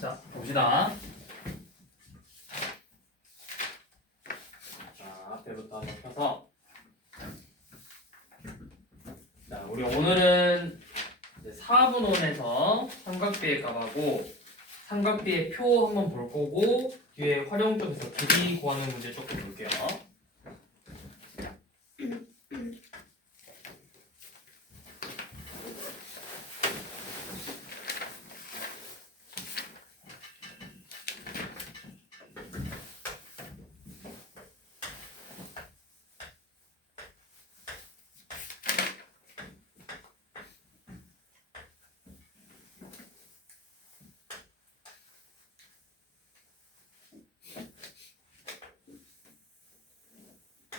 자, 봅시다. 자, 앞에부터 펴서. 자, 우리 오늘은 이제 4분원에서 삼각비의 값하고 삼각비의 표 한번 볼 거고 뒤에 활용점에서 길이 구하는 문제 조금 볼게요.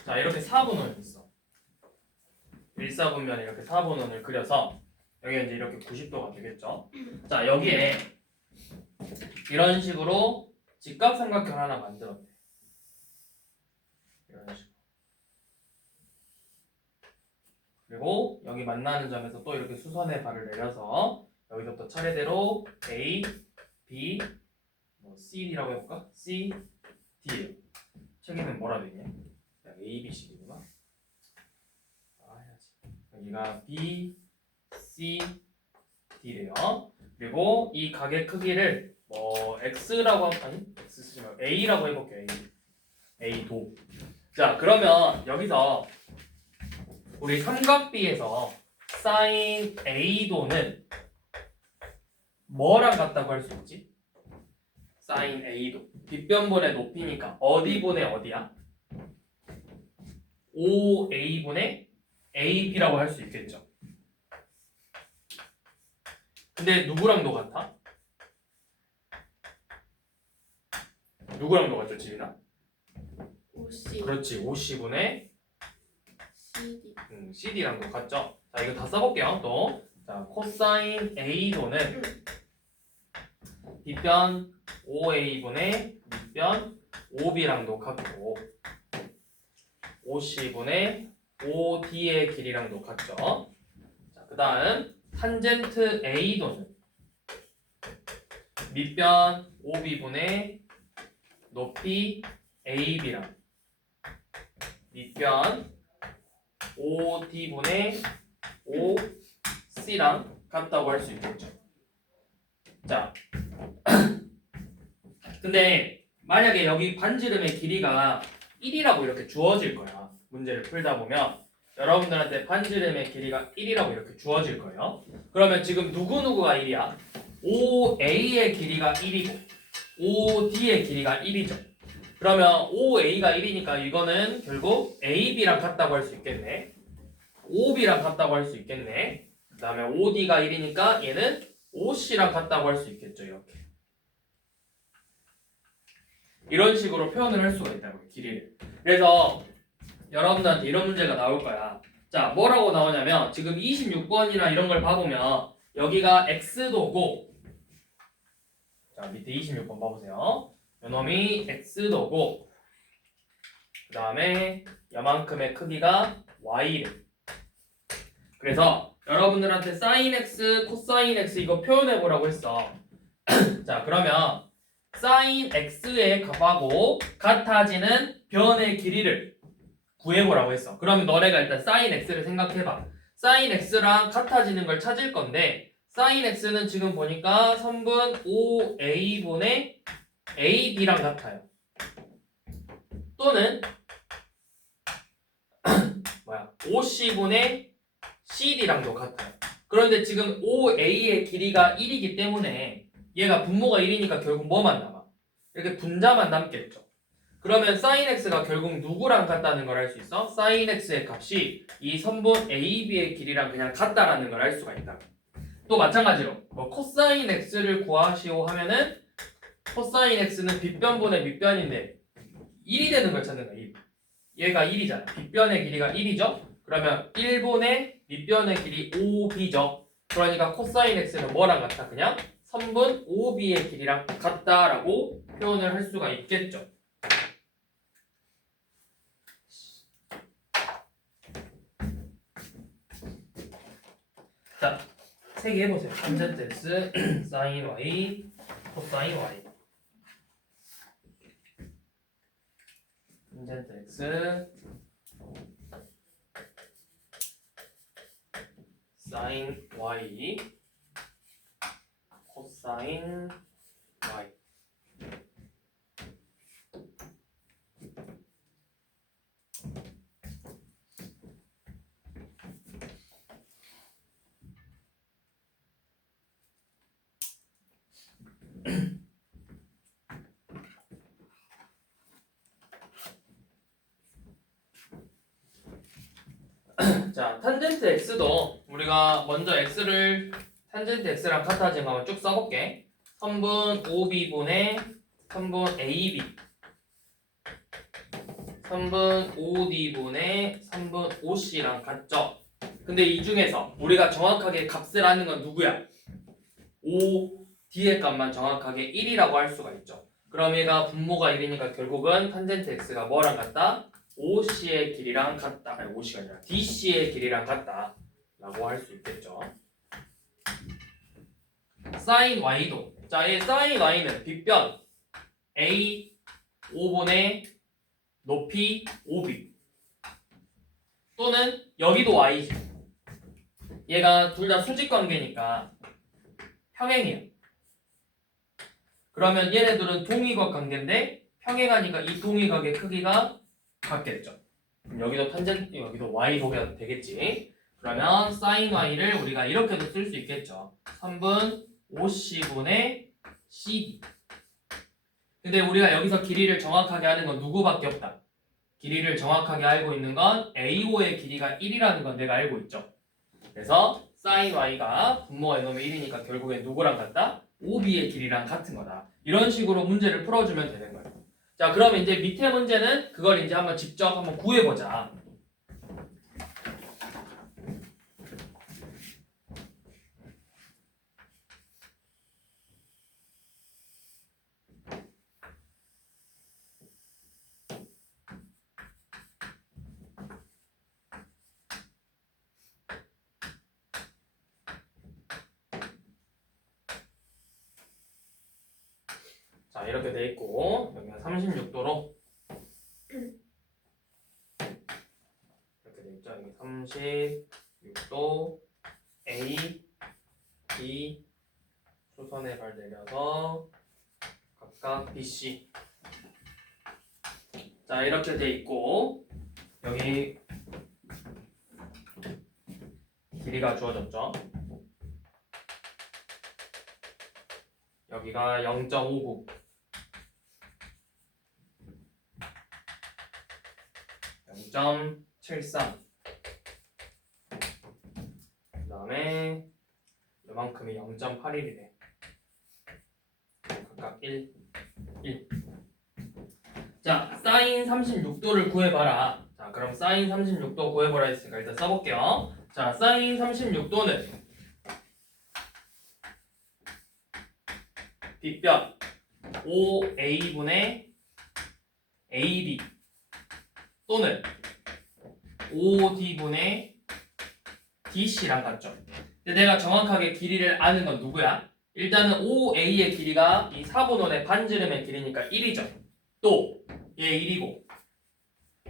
자, 이렇게 4분원이 있어. 1사분면에 이렇게 4분원을 그려서 여기 이제 이렇게 90도가 되겠죠. 자, 여기에 이런 식으로 직각삼각형 하나 만들었대. 이런 식으로. 그리고 여기 만나는 점에서 또 이렇게 수선의 발을 내려서 여기서부터 차례대로 A, B, 뭐 C라고 해볼까? C, D예요. 책에는 뭐라 되냐? A, B, C구나. 해야지. 여기가 B, C, D래요. 그리고 이 각의 크기를 뭐 X라고 아니 X 쓰지 말고 A라고 해볼게요. A도. 자, 그러면 여기서 우리 삼각비에서 sin A도는 뭐랑 같다고 할 수 있지? sin A도 빗변분의 높이니까 어디분의 어디야? 5A분의 AB라고 할 수 있겠죠. 근데 누구랑도 같아? 누구랑도 같죠, 지민아? OC 그렇지, OC분의 CD CD랑도 같죠. 자, 이거 다 써볼게요. 또, 자, 코사인 A도는 빗변 5A분의 밑변 5B랑도 같고 OC분의 5D의 길이랑도 같죠. 자, 그 다음 탄젠트 A도는 밑변 5B분의 높이 AB랑 밑변 5D분의 5C랑 같다고 할 수 있겠죠. 자, 근데 만약에 여기 반지름의 길이가 1이라고 이렇게 주어질 거야. 문제를 풀다 보면 여러분들한테 반지름의 길이가 1이라고 이렇게 주어질 거예요. 그러면 지금 누구누구가 1이야? 5A의 길이가 1이고 5D의 길이가 1이죠. 그러면 5A가 1이니까 이거는 결국 AB랑 같다고 할 수 있겠네. 5B랑 같다고 할 수 있겠네. 그 다음에 5D가 1이니까 얘는 5C랑 같다고 할 수 있겠죠. 이렇게. 이런 식으로 표현을 할 수가 있다고요. 길이를. 그래서 여러분들한테 이런 문제가 나올 거야. 자, 뭐라고 나오냐면 지금 26번이나 이런 걸 봐보면 여기가 X도고 자, 밑에 26번 봐보세요. 요놈이 X도고 그 다음에 요만큼의 크기가 Y래. 그래서 여러분들한테 sin X, 코사인 X 이거 표현해보라고 했어. 자, 그러면 sin X의 값하고 같아지는 변의 길이를 구해보라고 했어. 그러면 너네가 일단 sin X를 생각해봐. sin X랑 같아지는 걸 찾을 건데 sin X는 지금 보니까 선분 5A분의 AB랑 같아요. 또는 5C분의 CD랑도 같아요. 그런데 지금 5A의 길이가 1이기 때문에 얘가 분모가 1이니까 결국 뭐만 남아? 이렇게 분자만 남겠죠. 그러면 sin x가 결국 누구랑 같다는 걸 알 수 있어? sin x의 값이 이 선분 AB의 길이랑 그냥 같다라는 걸 알 수가 있다. 또 마찬가지로 뭐 코사인 x를 구하시오 하면은 코사인 x는 빗변분의 밑변인데 1이 되는 걸 찾는 거야. 1. 얘가 1이잖아. 빗변의 길이가 1이죠? 그러면 1분의 밑변의 길이 5b죠. 그러니까 코사인 x는 뭐랑 같다? 그냥 선분 5b의 길이랑 같다라고 표현을 할 수가 있겠죠. 자, 세 개 해보세요. 탄젠트 x 사인 y 코사인 y 탄젠트 x 사인 y 코사인 y 자, 탄젠트 x도 우리가 먼저 x를 탄젠트 x랑 같아진 거 한번 쭉 써볼게. 선분 OB분의 선분 AB 선분 OD분의 선분 OC랑 같죠? 근데 이 중에서 우리가 정확하게 값을 아는 건 누구야? O D의 값만 정확하게 1이라고 할 수가 있죠. 그럼 얘가 분모가 1이니까 결국은 탄젠트 x가 뭐랑 같다? OC의 길이랑 같다. 아니 OC가 아니라 DC의 길이랑 같다 라고 할 수 있겠죠. 사인 Y도 자, 이 사인 Y는 빗변 A 5분의 높이 5b 또는 여기도 Y지. 얘가 둘 다 수직 관계니까 평행이야. 그러면 얘네들은 동위각 관계인데 평행하니까 이 동위각의 크기가 같겠죠. 그럼 여기도 탄젠트 여기도 y 도가 되겠지. 그러면 sin y를 우리가 이렇게도 쓸 수 있겠죠. 3분 5c분의 cd. 근데 우리가 여기서 길이를 정확하게 아는 건 누구밖에 없다. 길이를 정확하게 알고 있는 건 AO의 길이가 1이라는 건 내가 알고 있죠. 그래서 sin y가 분모가 이놈의 1이니까 결국엔 누구랑 같다? OB의 길이랑 같은 거다. 이런 식으로 문제를 풀어주면 되는 거예요. 자, 그럼 이제 밑에 문제는 그걸 이제 한번 직접 한번 구해보자. 자, 이렇게 돼 있고 여기가 36도로 이렇게 돼 있죠. 여기 36도 A, B 수선의 발 내려서 각각 BC. 자, 이렇게 돼 있고 여기 길이가 주어졌죠. 여기가 0.59 0.73 그 다음에 요만큼이 0.81이래. 각각 1 자, 사인 36도를 구해봐라. 자, 그럼 사인 36도 구해보라 했으니까 일단 써볼게요. 자, 사인 36도는 빗변 OA분의 AB 또는 OD분의 DC랑 같죠. 근데 내가 정확하게 길이를 아는 건 누구야? 일단은 OA의 길이가 이 4분원의 반지름의 길이니까 1이죠. 또 얘 1이고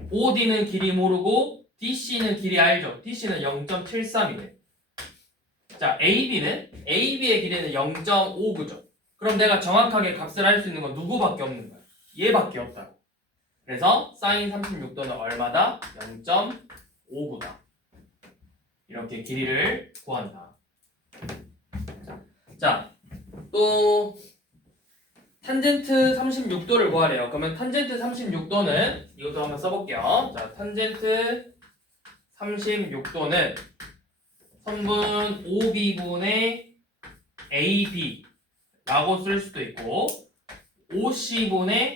OD는 길이 모르고 DC는 길이 알죠. DC는 0.73이네. 자, AB는 AB의 길이는 0.59죠. 그럼 내가 정확하게 값을 알 수 있는 건 누구밖에 없는 거야? 얘밖에 없다. 그래서 사인 36도는 얼마다? 0.59다. 이렇게 길이를 구한다. 자, 또 탄젠트 36도를 구하래요. 그러면 탄젠트 36도는 이것도 한번 써볼게요. 자, 탄젠트 36도는 선분 OB분의 AB 라고 쓸 수도 있고 OC분의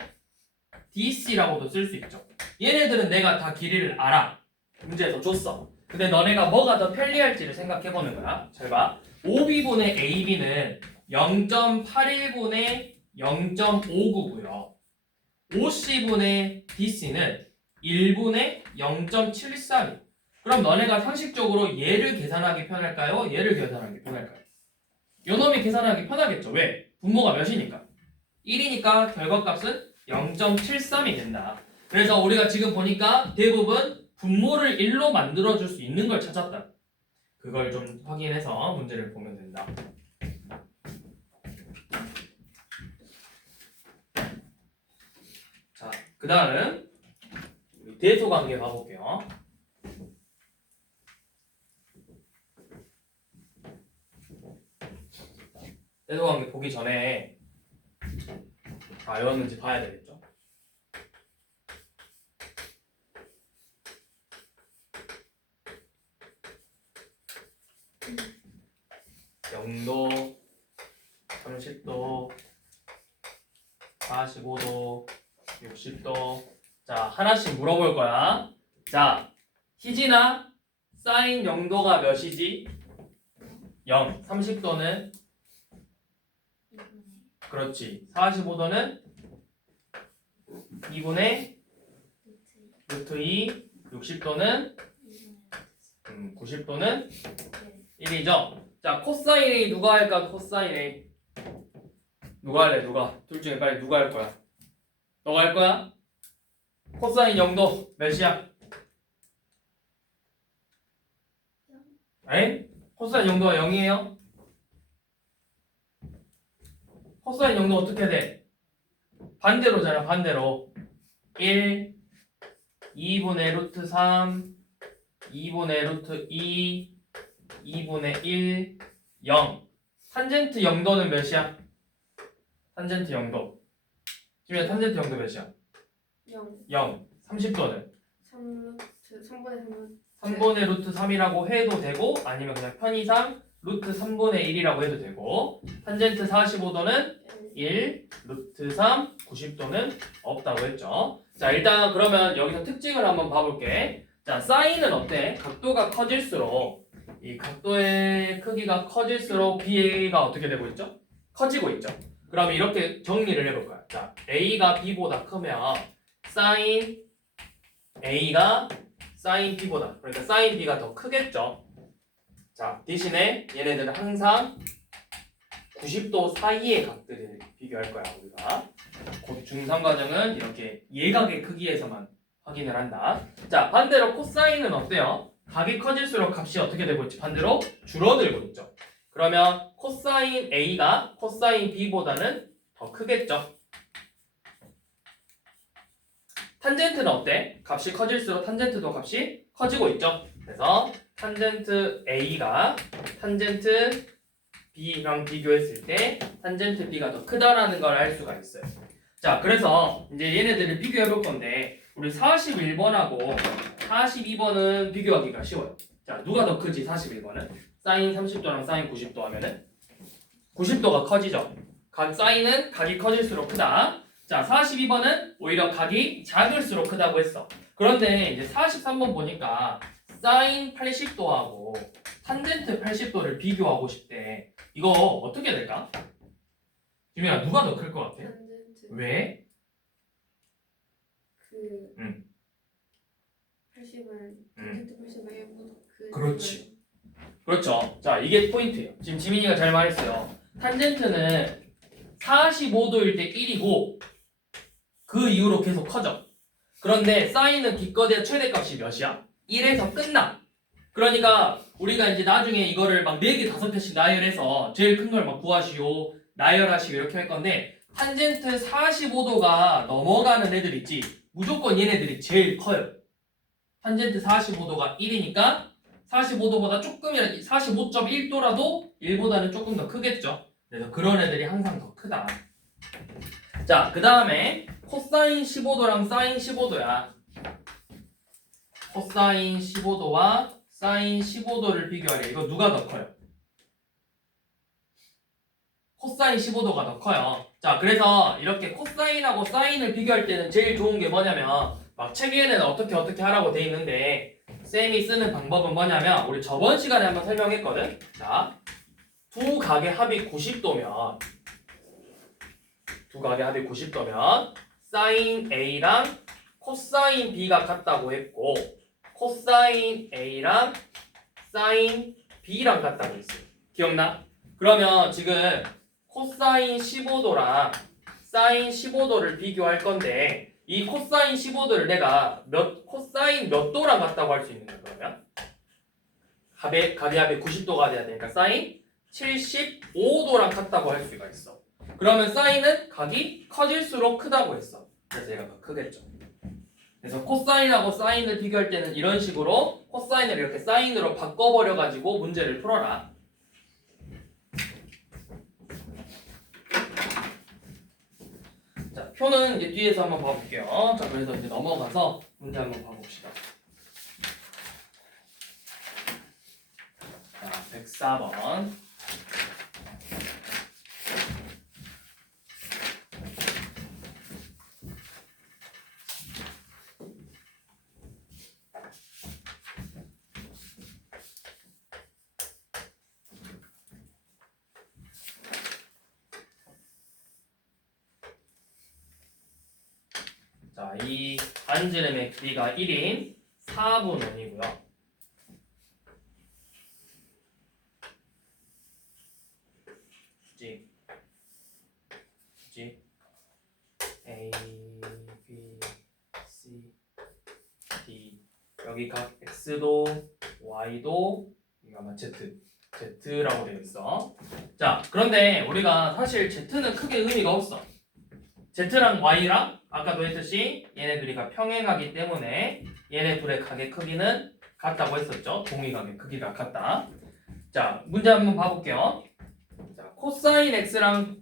DC라고도 쓸 수 있죠. 얘네들은 내가 다 길이를 알아. 문제에서 줬어. 근데 너네가 뭐가 더 편리할지를 생각해보는 거야. 잘 봐. OB분의 AB는 0.81분의 0.59고요. OC분의 DC는 1분의 0.73이에요. 그럼 너네가 상식적으로 얘를 계산하기 편할까요? 얘를 계산하기 편할까요? 요 놈이 계산하기 편하겠죠. 왜? 분모가 몇이니까? 1이니까 결과값은 0.73이 된다. 그래서 우리가 지금 보니까 대부분 분모를 1로 만들어줄 수 있는 걸 찾았다. 그걸 좀 확인해서 문제를 보면 된다. 자, 그 다음 대소 관계 봐볼게요. 대소 관계 보기 전에 다 외웠는지 봐야 되겠죠. 영도, 30도, 45도, 60도. 자, 하나씩 물어볼 거야. 자, 희진아, 사인 영도가 몇이지? 0. 30도는? 그렇지. 45도는? 2분의 루트 2. 60도는? 90도는? 1이죠. 자, 코사인 A 누가 할까? 코사인 A. 누가 할래? 누가? 둘 중에 빨리 누가 할 거야? 너가 할 거야? 코사인 영도 몇이야? 에? 코사인 영도가 0이에요? 코사인 영도 어떻게 돼? 반대로잖아, 반대로. 1, 2분의 루트 3, 2분의 루트 2, 2분의 1, 0. 탄젠트 영도는 몇이야? 탄젠트 영도. 지금 탄젠트 영도 몇이야? 0. 0. 30도는? 3루트 3분의 3루트 3분의 루트 3이라고 해도 되고 아니면 그냥 편의상 루트 3분의 1이라고 해도 되고 탄젠트 45도는 1, 루트 3, 90도는 없다고 했죠. 자, 일단 그러면 여기서 특징을 한번 봐볼게. 자, 사인은 어때? 각도가 커질수록 이 각도의 크기가 커질수록 BA가 어떻게 되고 있죠? 커지고 있죠. 그럼 이렇게 정리를 해볼 거야. 자, A가 B보다 크면 사인 A가 사인 B보다, 그러니까 사인 B가 더 크겠죠. 자, 대신에 얘네들은 항상 90도 사이의 각들을 비교할 거야. 우리가 곧 중3 과정은 이렇게 예각의 크기에서만 확인을 한다. 자, 반대로 코사인은 어때요? 각이 커질수록 값이 어떻게 되고 있지? 반대로 줄어들고 있죠. 그러면 코사인 A가 코사인 B보다는 더 크겠죠. 탄젠트는 어때? 값이 커질수록 탄젠트도 값이 커지고 있죠. 그래서 탄젠트 A가 탄젠트 B랑 비교했을 때 탄젠트 B가 더 크다라는 걸 알 수가 있어요. 자, 그래서 이제 얘네들을 비교해 볼 건데 우리 41번하고 42번은 비교하기가 쉬워요. 자, 누가 더 크지? 41번은 사인 30도랑 사인 90도 하면은 90도가 커지죠. 사인은 각이 커질수록 크다. 자, 42번은 오히려 각이 작을수록 크다고 했어. 그런데 이제 43번 보니까 사인 80도하고 탄젠트 80도를 비교하고 싶대. 이거 어떻게 될까? 지민아, 누가 더 클 것 같아? 탄젠트 왜? 그 80을 탄젠트 80을 1보다 그렇지. 그렇죠. 자, 이게 포인트예요. 지금 지민이가 잘 말했어요. 탄젠트는 45도일 때 1이고 그 이후로 계속 커져. 그런데 사인은 기껏해야 최대값이 몇이야? 1에서 끝나. 그러니까 우리가 이제 나중에 이거를 막 4개, 5개씩 나열해서 제일 큰 걸 막 구하시오, 나열하시오 이렇게 할 건데 탄젠트 45도가 넘어가는 애들 있지. 무조건 얘네들이 제일 커요. 탄젠트 45도가 1이니까 45도보다 조금이라도 45.1도라도 1보다는 조금 더 크겠죠. 그래서 그런 애들이 항상 더 크다. 자, 그 다음에 코사인 15도랑 사인 15도야. 코사인 15도와 사인 15도를 비교하래. 이거 누가 더 커요? 코사인 15도가 더 커요. 자, 그래서 이렇게 코사인하고 사인을 비교할 때는 제일 좋은 게 뭐냐면 막 책에는 어떻게 하라고 돼 있는데 쌤이 쓰는 방법은 뭐냐면 우리 저번 시간에 한번 설명했거든. 자, 두 각의 합이 90도면 사인 A랑 코사인 B가 같다고 했고 코사인 A랑 사인 B랑 같다고 했어요. 기억나? 그러면 지금 코사인 15도랑 사인 15도를 비교할 건데 이 코사인 15도를 내가 코사인 몇 도랑 같다고 할 수 있는 거야 그러면? 각이 90도가 돼야 되니까 사인 75도랑 같다고 할 수가 있어. 그러면 사인은 각이 커질수록 크다고 했어. 그래서 얘가 더 크겠죠. 그래서 코사인하고 사인을 비교할 때는 이런 식으로 코사인을 이렇게 사인으로 바꿔버려가지고 문제를 풀어라. 자, 표는 이제 뒤에서 한번 봐볼게요. 자, 그래서 이제 넘어가서 문제 한번 봐봅시다. 자, 104번. 자, 이 반지름의 길이가 1인 4분원이고요. 그치? A, B, C, D 여기 각 X도 Y도 이거 아마 Z라고 되어 있어. 자, 그런데 우리가 사실 Z는 크게 의미가 없어. Z랑 Y랑 아까도 했듯이 얘네들이 평행하기 때문에 얘네 둘의 각의 크기는 같다고 했었죠. 동의각의 크기가 같다. 자, 문제 한번 봐볼게요. 자, 코사인 X랑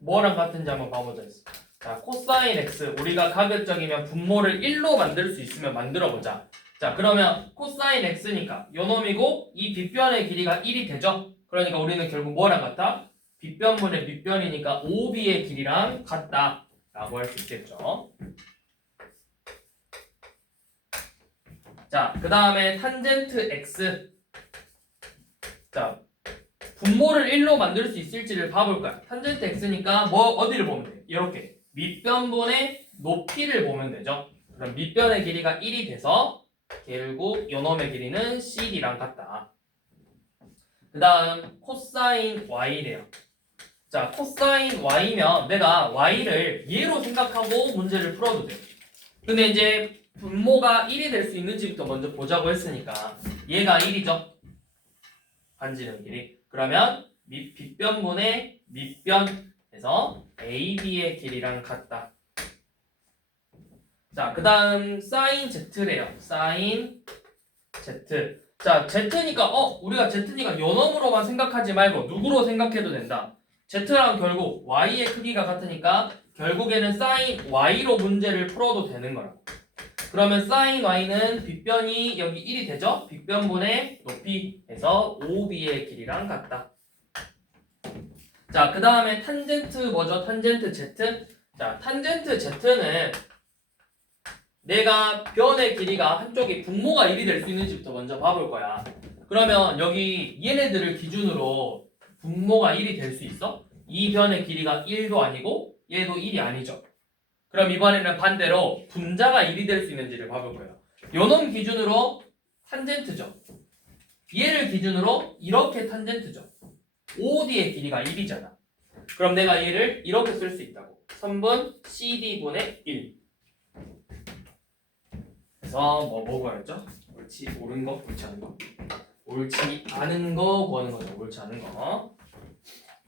뭐랑 같은지 한번 봐보자 했어. 자, 코사인 X 우리가 가급적이면 분모를 1로 만들 수 있으면 만들어보자. 자, 그러면 코사인 X니까 요놈이고 이 빗변의 길이가 1이 되죠. 그러니까 우리는 결국 뭐랑 같다? 빗변분의 밑변이니까 OB의 길이랑 같다 라고 할 수 있겠죠. 자, 그 다음에 탄젠트 X. 자, 분모를 1로 만들 수 있을지를 봐볼 거야. 탄젠트 X니까 어디를 보면 돼? 이렇게 밑변분의 높이를 보면 되죠. 그럼 밑변의 길이가 1이 돼서 결국 요놈의 길이는 CD랑 같다. 그 다음 코사인 Y래요. 자, 코사인 Y면 내가 Y를 얘로 생각하고 문제를 풀어도 돼. 근데 이제 분모가 1이 될 수 있는지부터 먼저 보자고 했으니까 얘가 1이죠. 반지름 길이. 그러면 빗변분의 밑변에서 AB의 길이랑 같다. 자, 그 다음 사인 Z래요. 사인 Z. 자, Z니까 우리가 Z니까 요놈으로만 생각하지 말고 누구로 생각해도 된다. Z랑 결국 Y의 크기가 같으니까 결국에는 사인 Y로 문제를 풀어도 되는 거라고. 그러면 사인 Y는 빗변이 여기 1이 되죠? 빗변분의 높이에서 OB의 길이랑 같다. 자, 그 다음에 탄젠트 뭐죠? 탄젠트 Z. 자, 탄젠트 Z는 내가 변의 길이가 한쪽이 분모가 1이 될 수 있는지부터 먼저 봐볼 거야. 그러면 여기 얘네들을 기준으로 분모가 1이 될 수 있어? 이 변의 길이가 1도 아니고 얘도 1이 아니죠. 그럼 이번에는 반대로 분자가 1이 될 수 있는지를 봐볼 거예요. 요놈 기준으로 탄젠트죠. 얘를 기준으로 이렇게 탄젠트죠. OD의 길이가 1이잖아. 그럼 내가 얘를 이렇게 쓸 수 있다고. 3분 CD분의 1. 그래서 뭐였죠? 옳지 옳은 거, 옳지 않은 거. 옳지 않은 거 구하는 거죠. 옳지 않은 거.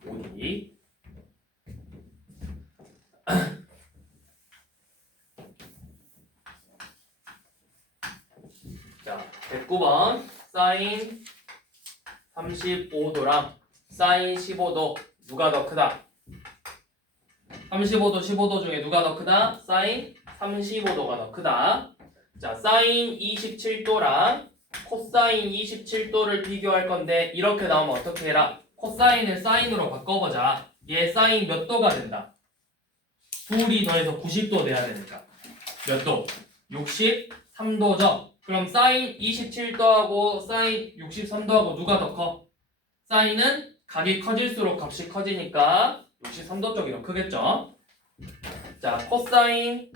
OD. 자, 109번 사인 35도랑 사인 15도 누가 더 크다? 35도, 15도 중에 누가 더 크다? 사인 35도가 더 크다. 자, 사인 27도랑 코사인 27도를 비교할 건데 이렇게 나오면 어떻게 해라? 코사인을 사인으로 바꿔보자. 얘 사인 몇 도가 된다? 둘이 더해서 90도 돼야 되니까. 몇 도? 63도죠? 그럼 사인 27도하고 사인 63도하고 누가 더 커? 사인은 각이 커질수록 값이 커지니까 63도 쪽이 더 크겠죠? 자, 코사인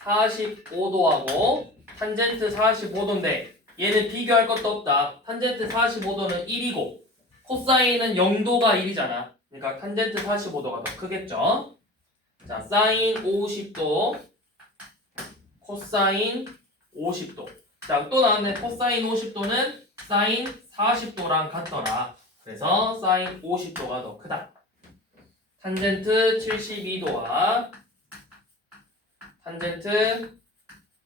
45도하고 탄젠트 45도인데 얘는 비교할 것도 없다. 탄젠트 45도는 1이고 코사인은 0도가 1이잖아. 그러니까 탄젠트 45도가 더 크겠죠. 자, 사인 50도, 코사인 50도. 자, 또 나왔네. 코사인 50도는 사인 40도랑 같더라. 그래서 사인 50도가 더 크다. 탄젠트 72도와 탄젠트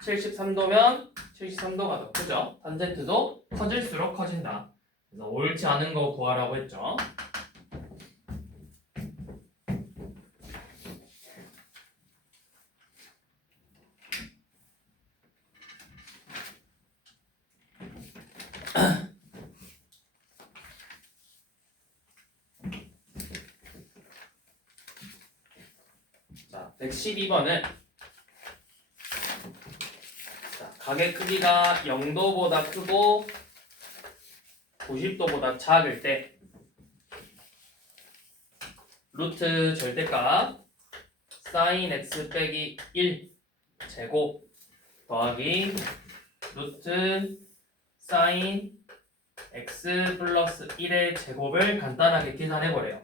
73도면 73도가 더 크죠. 탄젠트도 커질수록 커진다. 그래서 옳지 않은 거 구하라고 했죠. 자, 112번은 각의 크기가 0도보다 크고 90도보다 작을 때 루트 절대값 sin x 빼기 1 제곱 더하기 루트 sin x 플러스 1의 제곱을 간단하게 계산해보래요.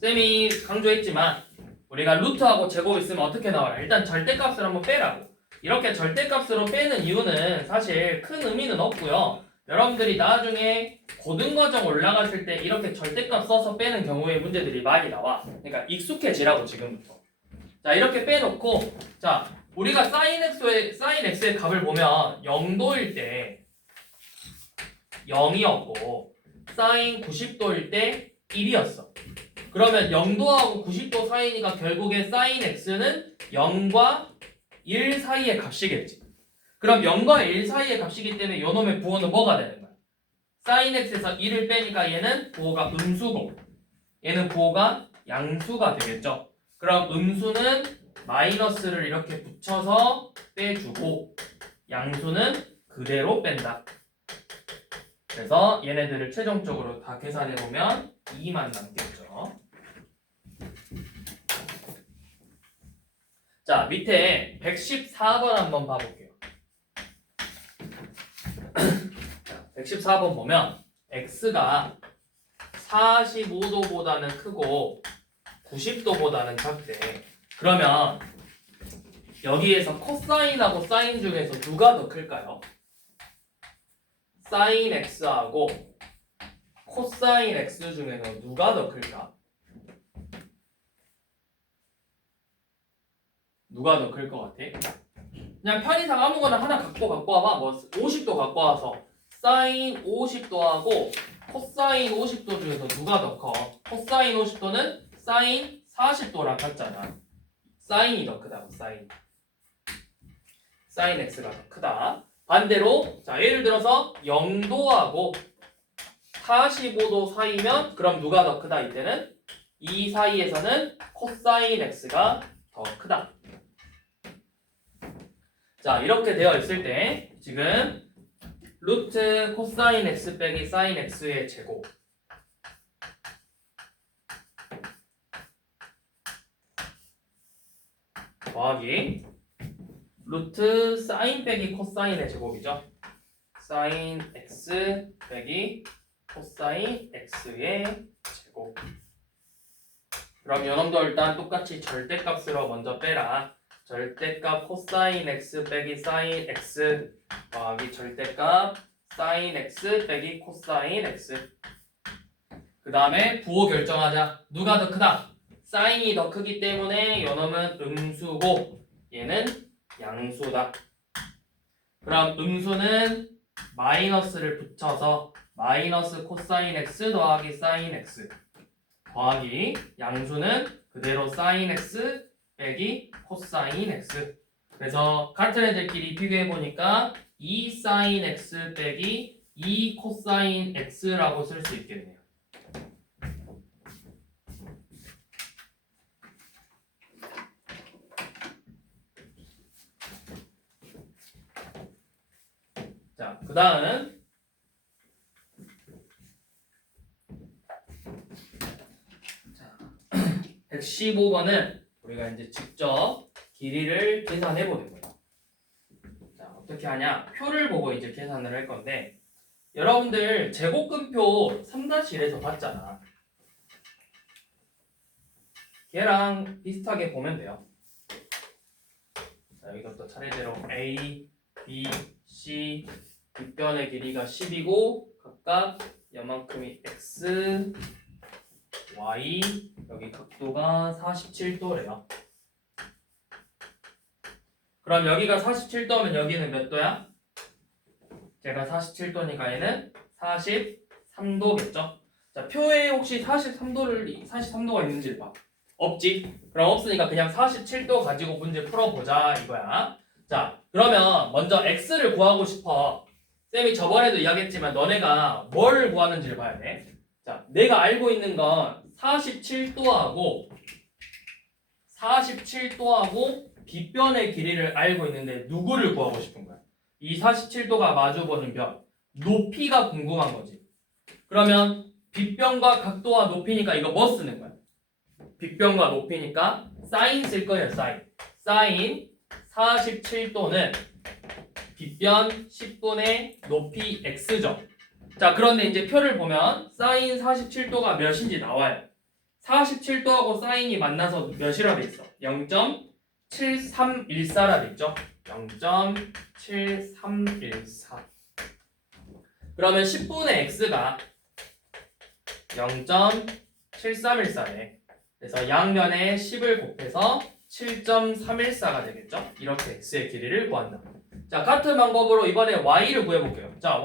쌤이 강조했지만 우리가 루트하고 제곱 있으면 어떻게 나와라? 일단 절대값을 한번 빼라고. 이렇게 절대값으로 빼는 이유는 사실 큰 의미는 없고요. 여러분들이 나중에 고등과정 올라가실 때 이렇게 절대값 써서 빼는 경우에 문제들이 많이 나와. 그러니까 익숙해지라고 지금부터. 자, 이렇게 빼놓고 자, 우리가 sin x의 값을 보면 0도일 때 0이었고 sin 90도일 때 1이었어. 그러면 0도하고 90도 사이니까 결국에 sin x는 0과 1 사이의 값이겠지. 그럼 0과 1 사이의 값이기 때문에 요놈의 부호는 뭐가 되는 거야? sin x에서 1을 빼니까 얘는 부호가 음수고 얘는 부호가 양수가 되겠죠. 그럼 음수는 마이너스를 이렇게 붙여서 빼주고 양수는 그대로 뺀다. 그래서 얘네들을 최종적으로 다 계산해보면 2만 남겠죠. 자, 밑에 114번 한번 봐볼게요. 114번 보면 x가 45도보다는 크고 90도보다는 작대. 그러면 여기에서 코사인하고 사인 중에서 누가 더 클까요? 사인 x하고 코사인 x 중에서 누가 더 클까? 누가 더 클 것 같아? 그냥 편의상 아무거나 하나 갖고 와봐. 뭐 50도 갖고 와서 사인 50도하고 코사인 50도 중에서 누가 더 커? 코사인 50도는 사인 40도랑 같잖아. 사인이 더 크다고. 사인 x가 더 크다. 반대로 자, 예를 들어서 0도하고 45도 사이면 그럼 누가 더 크다? 이때는 이 사이에서는 코사인 x가 더 크다. 자, 이렇게 되어 있을 때 지금 루트 코사인 x 빼기 사인 x의 제곱 더하기 루트 사인 빼기 코사인의 제곱이죠. 사인 x 빼기 코사인 x의 제곱. 그럼 요놈도 일단 똑같이 절대값으로 먼저 빼라. 절대값 코사인 x 빼기 사인 x 더하기 절대값 사인 x 빼기 코사인 x. 그 다음에 부호 결정하자. 누가 더 크다? 사인이 더 크기 때문에 요놈은 음수고 얘는 양수다. 그럼 음수는 마이너스를 붙여서 마이너스 코사인 x 더하기 사인 x 더하기 양수는 그대로 사인 x 빼기 코사인 x. 그래서 같은 애들끼리 비교해보니까 2 사인 x 빼기 2 코사인 x라고 쓸 수 있겠네요. 자, 그 다음 115번은 우리가 이제 직접 길이를 계산해 보는 거예요. 자, 어떻게 하냐? 표를 보고 이제 계산을 할 건데 여러분들 제곱근표 3-1에서 봤잖아. 걔랑 비슷하게 보면 돼요. 자, 여기서부터 차례대로 A, B, C 빗변의 길이가 10이고 각각 요만큼이 X, Y, 여기 각도가 47도래요. 그럼 여기가 47도면 여기는 몇 도야? 제가 47도니까 얘는 43도겠죠? 자, 표에 혹시 43도가 있는지를 봐. 없지? 그럼 없으니까 그냥 47도 가지고 문제 풀어보자 이거야. 자, 그러면 먼저 X를 구하고 싶어. 쌤이 저번에도 이야기했지만 너네가 뭘 구하는지를 봐야 돼. 자, 내가 알고 있는 건 47도하고 빗변의 길이를 알고 있는데 누구를 구하고 싶은 거야? 이 47도가 마주보는 변, 높이가 궁금한 거지. 그러면 빗변과 각도와 높이니까 이거 뭐 쓰는 거야? 빗변과 높이니까 사인 쓸 거예요. 사인 47도는 빗변 10분의 높이 x죠. 자, 그런데 이제 표를 보면 사인 47도가 몇인지 나와요. 47도하고 사인이 만나서 몇이라 돼 있어? 0.7314라 돼 있죠. 0.7314. 그러면 10분의 x가 0.7314네. 그래서 양면에 10을 곱해서 7.314가 되겠죠. 이렇게 x의 길이를 구한다. 자, 같은 방법으로 이번에 y를 구해볼게요. 자,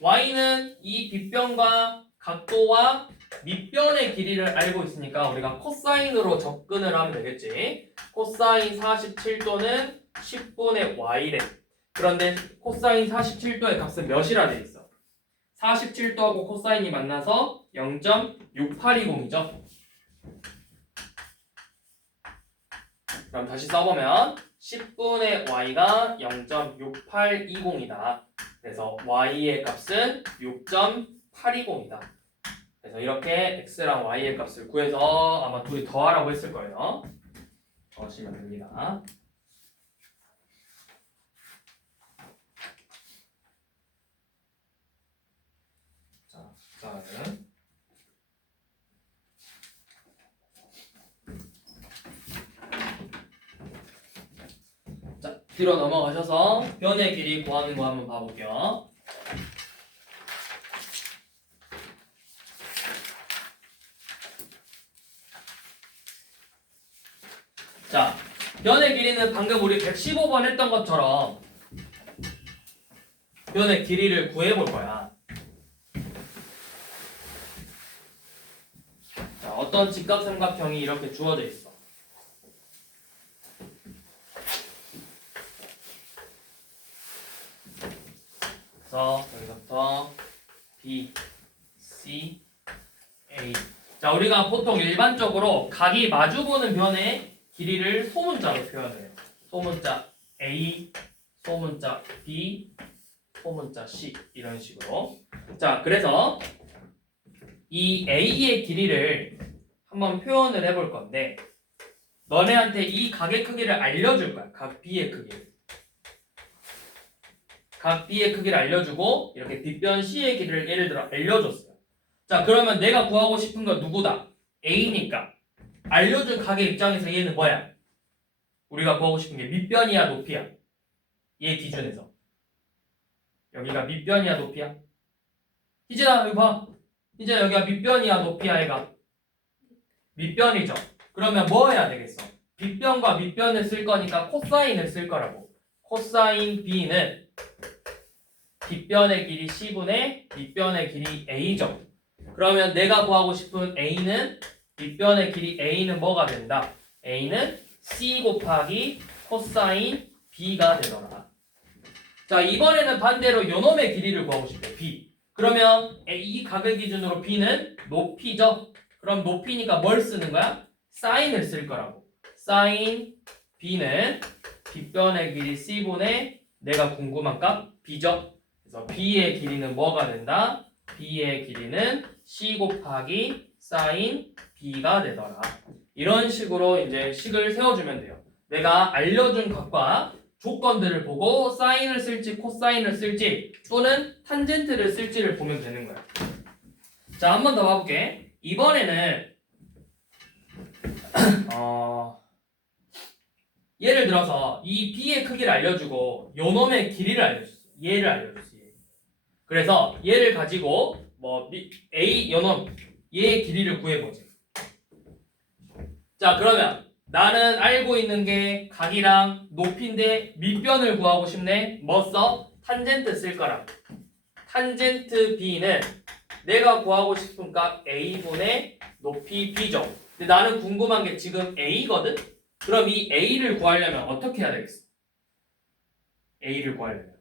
y는 이 빗변과 각도와 밑변의 길이를 알고 있으니까 우리가 코사인으로 접근을 하면 되겠지. 코사인 47도는 10분의 y래. 그런데 코사인 47도의 값은 몇이라 돼 있어? 47도하고 코사인이 만나서 0.6820이죠. 그럼 다시 써보면 10분의 y가 0.6820이다. 그래서 y의 값은 6.820이다. 그래서 이렇게 x랑 y의 값을 구해서 아마 둘이 더하라고 했을 거예요. 더하시면 됩니다. 자, 다음은 뒤로 넘어가셔서 변의 길이 구하는 거 한번 봐볼게요. 자, 변의 길이는 방금 우리 115번 했던 것처럼 변의 길이를 구해볼 거야. 자, 어떤 직각삼각형이 이렇게 주어져 있어. 그래서 여기서부터 B, C, A. 자, 우리가 보통 일반적으로 각이 마주보는 변의 길이를 소문자로 표현해요. 소문자 A, 소문자 B, 소문자 C 이런 식으로. 자, 그래서 이 A의 길이를 한번 표현을 해볼 건데 너네한테 이 각의 크기를 알려줄 거야. 각 B의 크기를. 각 B의 크기를 알려주고 이렇게 빗변 C의 길이를 예를 들어 알려줬어요. 자, 그러면 내가 구하고 싶은 건 누구다? A니까 알려준 각의 입장에서 얘는 뭐야? 우리가 구하고 싶은 게 밑변이야 높이야? 얘 기준에서 여기가 밑변이야 높이야? 희진아 여기 봐. 희진아 여기가 밑변이야 높이야 얘가? 밑변이죠. 그러면 뭐 해야 되겠어? 빗변과 밑변을 쓸 거니까 코사인을 쓸 거라고. 코사인 B는 빗변의 길이 C분의 밑변의 길이 A죠. 그러면 내가 구하고 싶은 A는 밑변의 길이 A는 뭐가 된다? A는 C 곱하기 코사인 B가 되더라. 자, 이번에는 반대로 요놈의 길이를 구하고 싶어. B. 그러면 이 각을 기준으로 B는 높이죠. 그럼 높이니까 뭘 쓰는 거야? 사인을 쓸 거라고. 사인 B는 빗변의 길이 C분의 내가 궁금한 값 B죠. 그래서 B의 길이는 뭐가 된다? B의 길이는 C 곱하기 사인 B가 되더라. 이런 식으로 이제 식을 세워주면 돼요. 내가 알려준 각과 조건들을 보고 사인을 쓸지 코사인을 쓸지 또는 탄젠트를 쓸지를 보면 되는 거야. 자, 한 번 더 봐볼게. 이번에는 예를 들어서 이 b의 크기를 알려주고 요 놈의 길이를 알려줬어. 얘를 알려줬어. 얘. 그래서 얘를 가지고 뭐 a 요놈 얘의 길이를 구해보지. 자, 그러면 나는 알고 있는 게 각이랑 높이인데 밑변을 구하고 싶네. 뭐 써? 탄젠트 쓸 거라. 탄젠트 b는 내가 구하고 싶은 값 a분의 높이 b죠. 근데 나는 궁금한 게 지금 a거든? 그럼 이 a를 구하려면 어떻게 해야 되겠어? a를 구하려면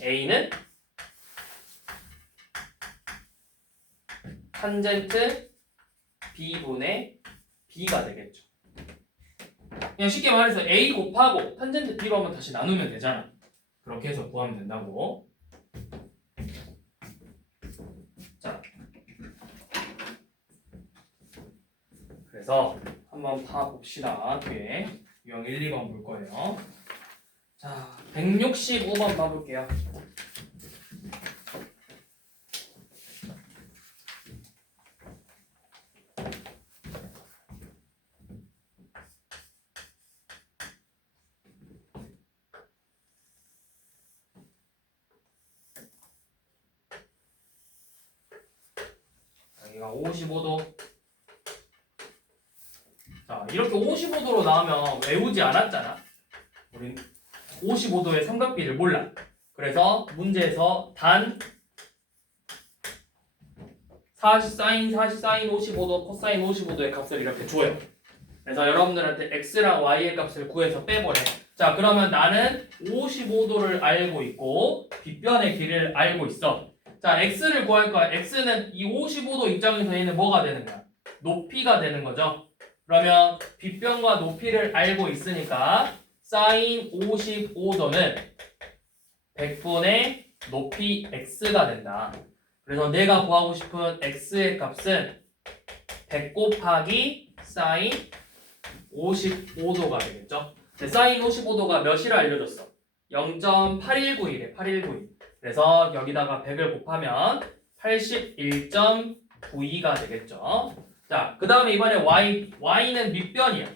a는 탄젠트 b분의 b가 되겠죠. 그냥 쉽게 말해서 a 곱하고 탄젠트 b로 하면 다시 나누면 되잖아. 그렇게 해서 구하면 된다고. 자, 그래서 한번 봐봅시다. 뒤에 유형 1, 2번 볼 거예요. 자, 165번 봐볼게요. 여기가 55도. 자, 이렇게 55도로 나오면 외우지 않았잖아. 우린 55도의 삼각비를 몰라. 그래서 문제에서 단 사인 55도, 코사인 55도의 값을 이렇게 줘요. 그래서 여러분들한테 x랑 y의 값을 구해서 빼보래. 자, 그러면 나는 55도를 알고 있고 빗변의 길이를 알고 있어. 자, x를 구할 거야. x는 이 55도 입장에서 얘는 뭐가 되는 거야? 높이가 되는 거죠. 그러면 빗변과 높이를 알고 있으니까 사인 55도는 100분의 높이 x가 된다. 그래서 내가 구하고 싶은 x의 값은 100 곱하기 사인 55도가 되겠죠. 사인 55도가 몇이라 알려줬어? 0.8191에 8191. 그래서 여기다가 100을 곱하면 81.92가 되겠죠. 자, 그 다음에 이번에 y는 밑변이야.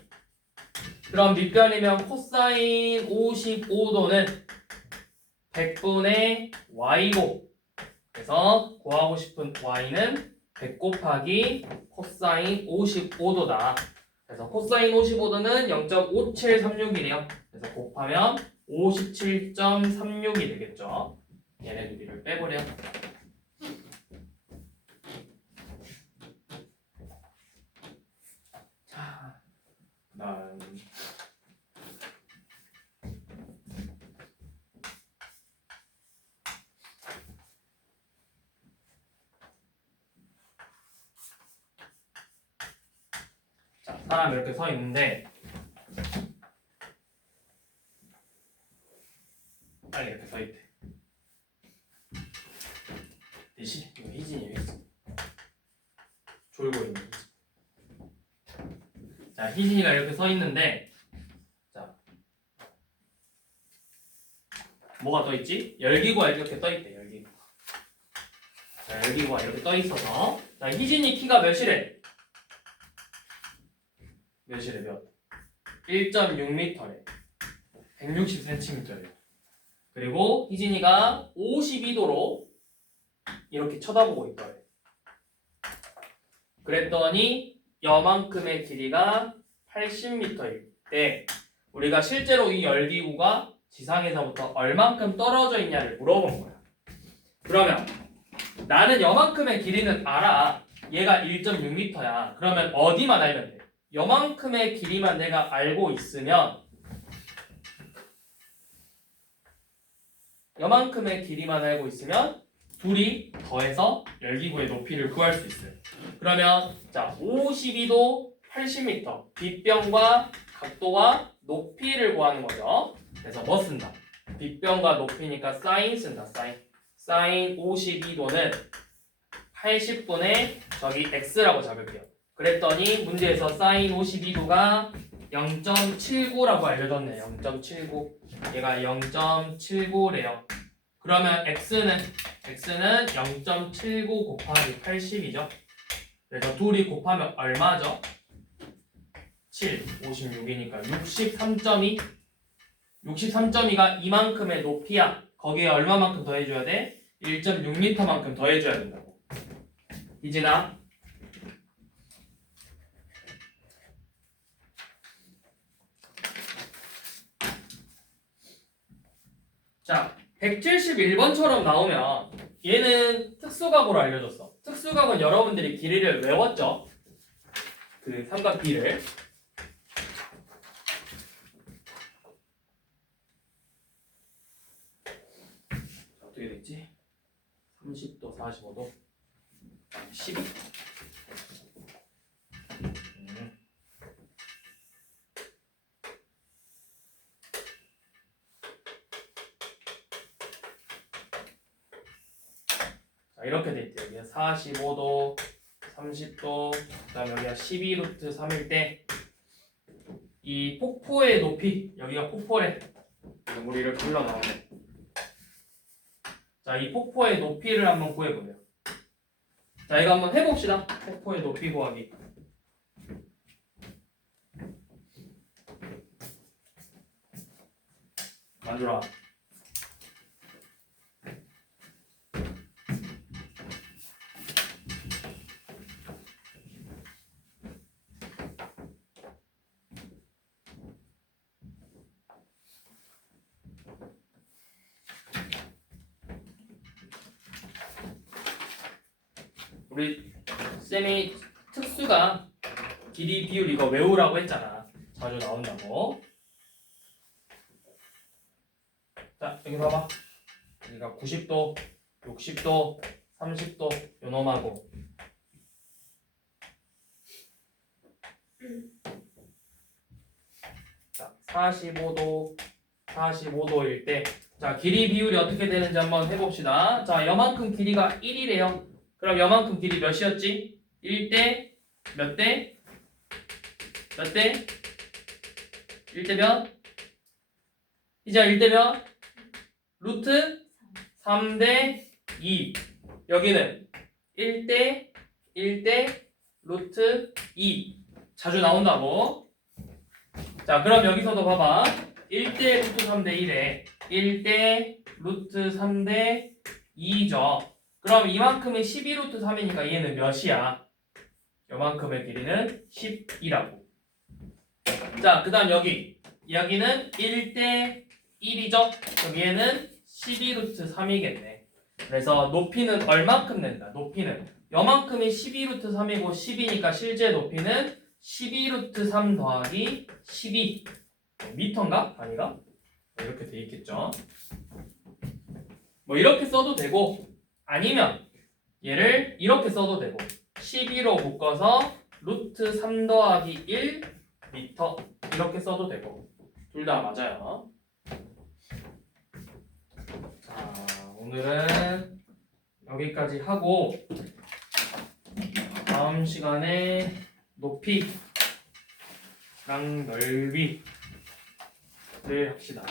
그럼 밑변이면 코사인 55도는 100분의 y고, 그래서 구하고 싶은 y는 100 곱하기 코사인 55도다. 그래서 코사인 55도는 0.5736이네요. 그래서 곱하면 57.36이 되겠죠. 얘네 둘이를 빼버려. 자, 그다음 자, 사람 이렇게 서 있는데 빨리 이렇게 서 있대. 대신 이거 희진이 여기 있어. 졸고 있는 희진. 자, 희진이가 이렇게 서 있는데, 자, 뭐가 떠 있지? 열기구가 이렇게 떠 있대. 열기구. 자, 열기구가 이렇게 떠 있어서, 자, 희진이 키가 몇이래? 몇이래? 몇? 1.6m래. 160cm래. 그리고 희진이가 52도로 이렇게 쳐다보고 있더래. 그랬더니 여만큼의 길이가 80m일 때 우리가 실제로 이 열기구가 지상에서부터 얼만큼 떨어져 있냐를 물어본 거야. 그러면 나는 여만큼의 길이는 알아. 얘가 1.6m야. 그러면 어디만 알면 돼? 여만큼의 길이만 내가 알고 있으면 여만큼의 길이만 알고 있으면 둘이 더해서 열기구의 높이를 구할 수 있어요. 그러면 자, 52도 80m 빗변과 각도와 높이를 구하는 거죠. 그래서 뭐 쓴다? 빗변과 높이니까 사인 쓴다. 사인 52도는 80분의 저기 x라고 잡을게요. 그랬더니 문제에서 사인 52도가 0.79라고 알려줬네. 0.79. 얘가 0.79래요. 그러면 x는 0.79 곱하기 80이죠. 그래서 둘이 곱하면 얼마죠? 7, 56이니까 63.2. 63.2가 이만큼의 높이야. 거기에 얼마만큼 더해줘야 돼? 1.6m만큼 더해줘야 된다고. 이진아. 자, 171번처럼 나오면 얘는 특수각으로 알려줬어. 특수각은 여러분들이 길이를 외웠죠? 그 삼각 B를. 어떻게 됐지? 30도, 45도, 12. 자, 이렇게 돼 있대요. 여기가 45도, 30도, 그다음 여기가 12루트 3일 때 이 폭포의 높이, 여기가 폭포래. 물이 이렇게 흘러나오네. 자, 이 폭포의 높이를 한번 구해보세요. 자, 이거 한번 해봅시다. 폭포의 높이 구하기. 만들어. 우리 쌤이 특수가 길이 비율 이거 외우라고 했잖아. 자주 나온다고. 자, 여기 봐봐. 여기가 90도, 60도, 30도 요놈하고. 자, 45도일 때. 자, 길이 비율이 어떻게 되는지 한번 해봅시다. 자, 요만큼 길이가 1이래요. 그럼 요만큼 길이 몇이었지? 1대 몇 대? 몇 대? 1대 몇? 이제 1대 몇? 루트 3대 2. 여기는 1대 루트 2. 자주 나온다고. 자, 그럼 여기서도 봐봐. 1대 루트 3대 1에 1대 루트 3대 2죠. 그럼 이만큼이 12루트 3이니까 얘는 몇이야? 요만큼의 길이는 10이라고. 자, 그 다음 여기는 1대 1이죠? 그럼 얘는 12루트 3이겠네. 그래서 높이는 얼만큼 낸다? 높이는 요만큼이 12루트 3이고 10이니까 실제 높이는 12루트 3 더하기 12 미터인가? 아니가? 이렇게 돼 있겠죠. 뭐 이렇게 써도 되고 아니면 얘를 이렇게 써도 되고 12로 묶어서 루트 3 더하기 1 미터 이렇게 써도 되고 둘 다 맞아요. 자, 오늘은 여기까지 하고 다음 시간에 높이랑 넓이를 합시다.